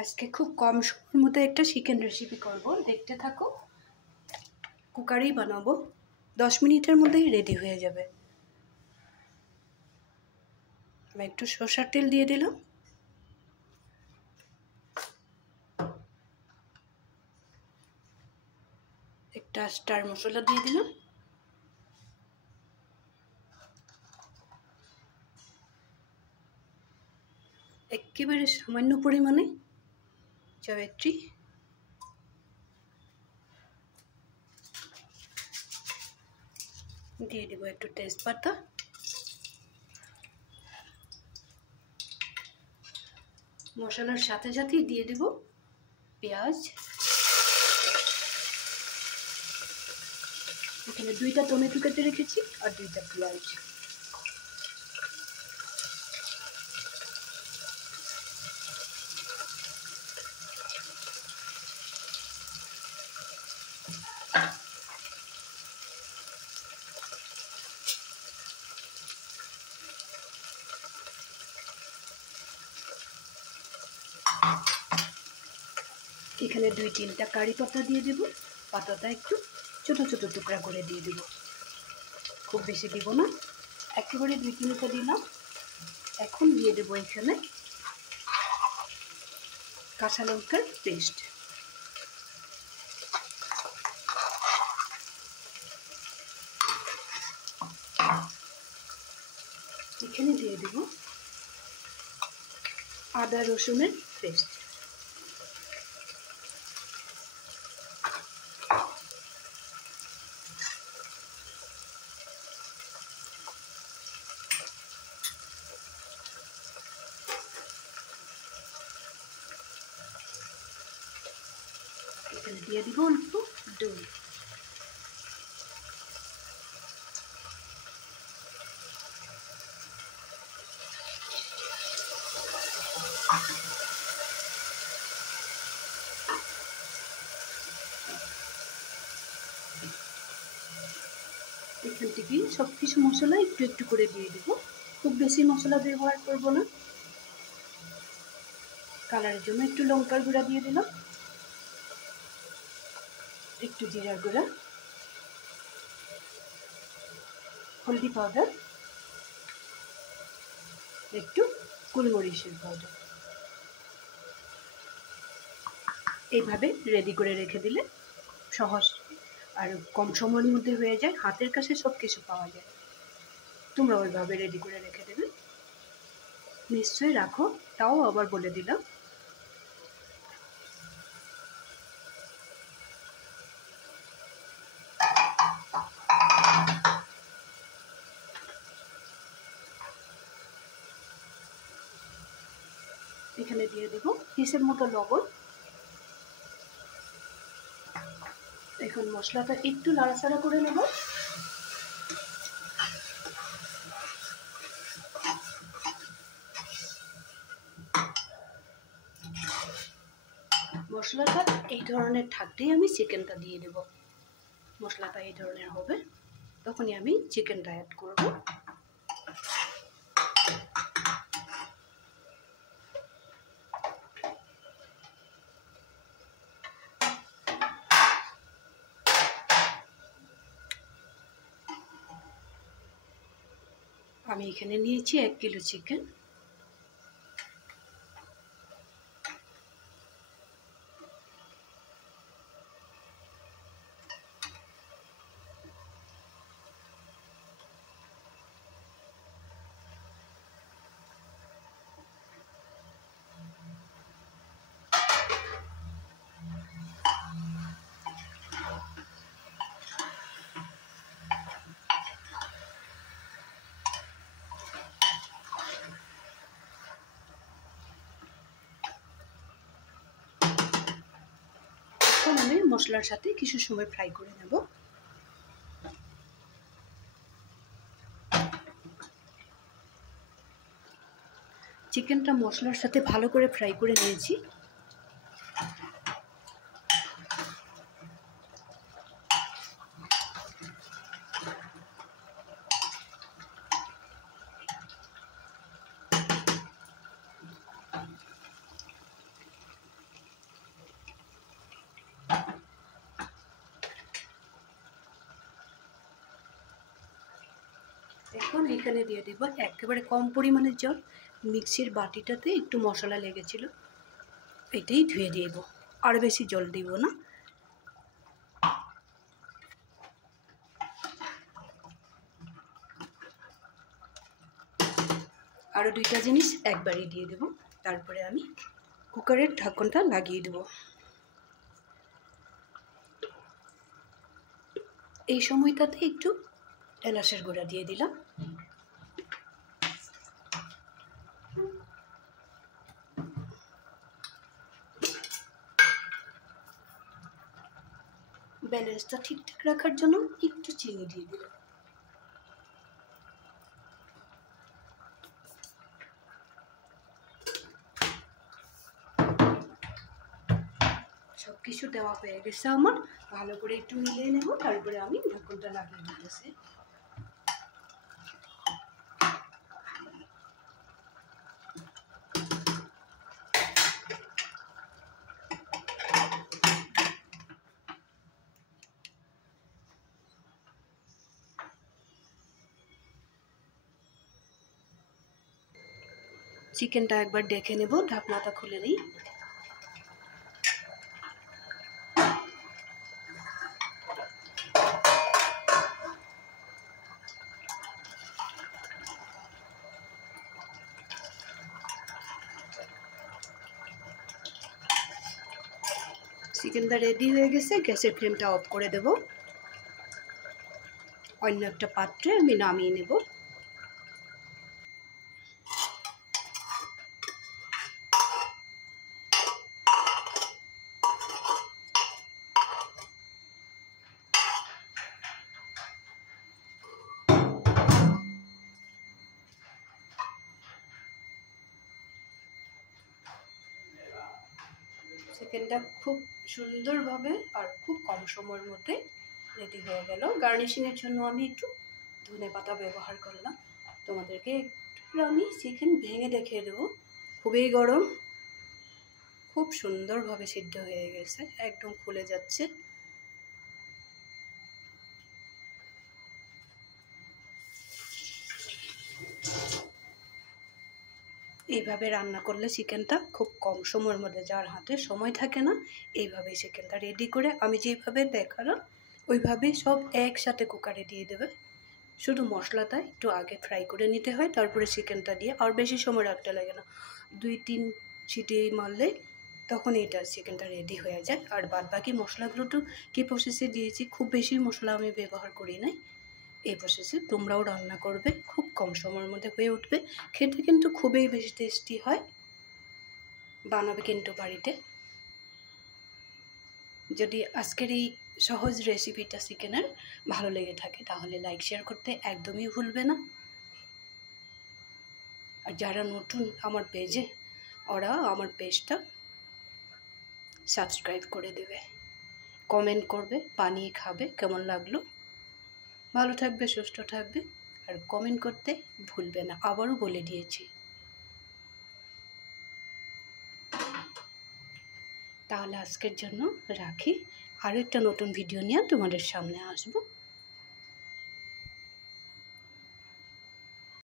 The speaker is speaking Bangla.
আজকে খুব কম সময়ের মধ্যে একটা চিকেন রেসিপি করব, দেখতে থাকো। কুকারেই বানাবো, 10 মিনিটের মধ্যেই রেডি হয়ে যাবে। আমি একটু সরষের তেল দিয়ে দিলাম, একটা স্টার মশলা দিয়ে দিলাম, একেবারে সামান্য পরিমাণে জয়ত্রী, দিয়ে দেবো একটু তেজপাতা, মশলার সাথে সাথেই দিয়ে দেব পেঁয়াজ। এখানে 2টা টমেটো কেটে রেখেছি আর 2টা পেঁয়াজ। এখানে 2-3টা কারি পাতা দিয়ে দেব, পাতাটা একটু ছোট ছোট টুকরা করে দিয়ে দেব, খুব বেশি দিব না, একেবারে 2-3টা দিলাম। এখন দিয়ে দেবো এখানে কাঁচা লঙ্কার পেস্ট, এখানে দিয়ে দেব আদা রসুনের পেস্ট, এখানে দিয়ে দিব অল্প দই, এখান থেকে সব কিছু মশলা একটু একটু করে দিয়ে দেব, খুব বেশি মশলা ব্যবহার করব না। কালারের জন্য একটু লঙ্কার গুঁড়া দিয়ে দিলাম, একটু জিরার গুঁড়া, হলদি পাউডার, একটু গোলমরিচের পাউডার। এইভাবে রেডি করে রেখে দিলে সহজ আর কম সময়ের মধ্যে হয়ে যায়, হাতের কাছে সব কিছু পাওয়া যায়। তোমরা ওইভাবে রেডি করে রেখে দেবে, নিশ্চয়ই রাখো। তাও আবার বলে দিলাম, এখানে দিয়ে দেবো হিসেব মতো লবণ। এখন মশলাটা একটু নাড়াচাড়া করে নেব, মশলাটা এই ধরনের থাকতেই আমি চিকেনটা দিয়ে দেব। মশলাটা এই ধরনের হবে, তখনই আমি চিকেনটা অ্যাড করব। আমি এখানে নিয়েছি 1 কিলো চিকেন। এখন আমি মশলার সাথে কিছু সময় ফ্রাই করে নেব। চিকেনটা মশলার সাথে ভালো করে ফ্রাই করে নিয়েছি। এখন এখানে দিয়ে দেব একেবারে কম পরিমাণের জল। মিক্সির বাটিটাতে একটু মশলা লেগেছিল, এটাই ধুয়ে দেব, আর বেশি জল দিব না। আরও দুইটা জিনিস একবারই দিয়ে দেব, তারপরে আমি কুকারের ঢাকনটা লাগিয়ে দেব। এই সময়টাতে একটু এলাচের গুঁড়া দিয়ে দিলাম। ব্যালেন্সটা ঠিকঠাক রাখার জন্য একটু চিনি দিয়ে দিলাম। সব কিছু দেওয়া হয়ে গেছে আমার, ভালো করে একটু মিলিয়ে নেব, তারপরে আমি ঢাকনটা লাগিয়ে দিতেছি। চিকেনটা একবার দেখে নেব, ঢাকনাটা খুলে নিই। চিকেনটা রেডি হয়ে গেছে, গ্যাসের ফ্লেমটা অফ করে দেব। অন্য একটা পাত্রে আমি নামিয়ে নেব। চিকেনটা খুব সুন্দরভাবে আর খুব কম সময়ের মধ্যে রেডি হয়ে গেল। গার্নিশিংয়ের জন্য আমি একটু ধনেপাতা ব্যবহার করলাম। তোমাদেরকে একটু আমি চিকেন ভেঙে দেখিয়ে দেবো। খুবই গরম, খুব সুন্দরভাবে সিদ্ধ হয়ে গেছে, একদম ফুলে যাচ্ছে। এইভাবে রান্না করলে চিকেনটা খুব কম সময়ের মধ্যে, যার হাতে সময় থাকে না, এইভাবে চিকেনটা রেডি করে আমি যেভাবে দেখালাম ওইভাবেই সব একসাথে কুকারে দিয়ে দেবে। শুধু মশলাটা একটু আগে ফ্রাই করে নিতে হয়, তারপরে চিকেনটা দিয়ে, আর বেশি সময় রাখতে লাগে না, 2-3 সিটি মারলে তখন এটা চিকেনটা রেডি হয়ে যায়। আর বাদ বাকি মশলাগুলো তো কী প্রসেসে দিয়েছি, খুব বেশি মশলা আমি ব্যবহার করি নাই। এই প্রসেসে তোমরাও রান্না করবে, খুব কম সময়ের মধ্যে হয়ে উঠবে, খেতে কিন্তু খুবই বেশি টেস্টি হয়। বানাবে কিন্তু বাড়িতে। যদি আজকের এই সহজ রেসিপিটা চিকেনের ভালো লেগে থাকে তাহলে লাইক শেয়ার করতে একদমই ভুলবে না। আর যারা নতুন আমার পেজে, ওরা আমার পেজটা সাবস্ক্রাইব করে দেবে, কমেন্ট করবে, বানিয়ে খাবে, কেমন লাগলো। ভালো থাকবে, সুস্থ থাকবে, আর কমেন্ট করতে ভুলবে না, আবারও বলে দিয়েছি। তাহলে আজকের জন্য রাখি, আরও একটা নতুন ভিডিও নিয়ে তোমাদের সামনে আসবো।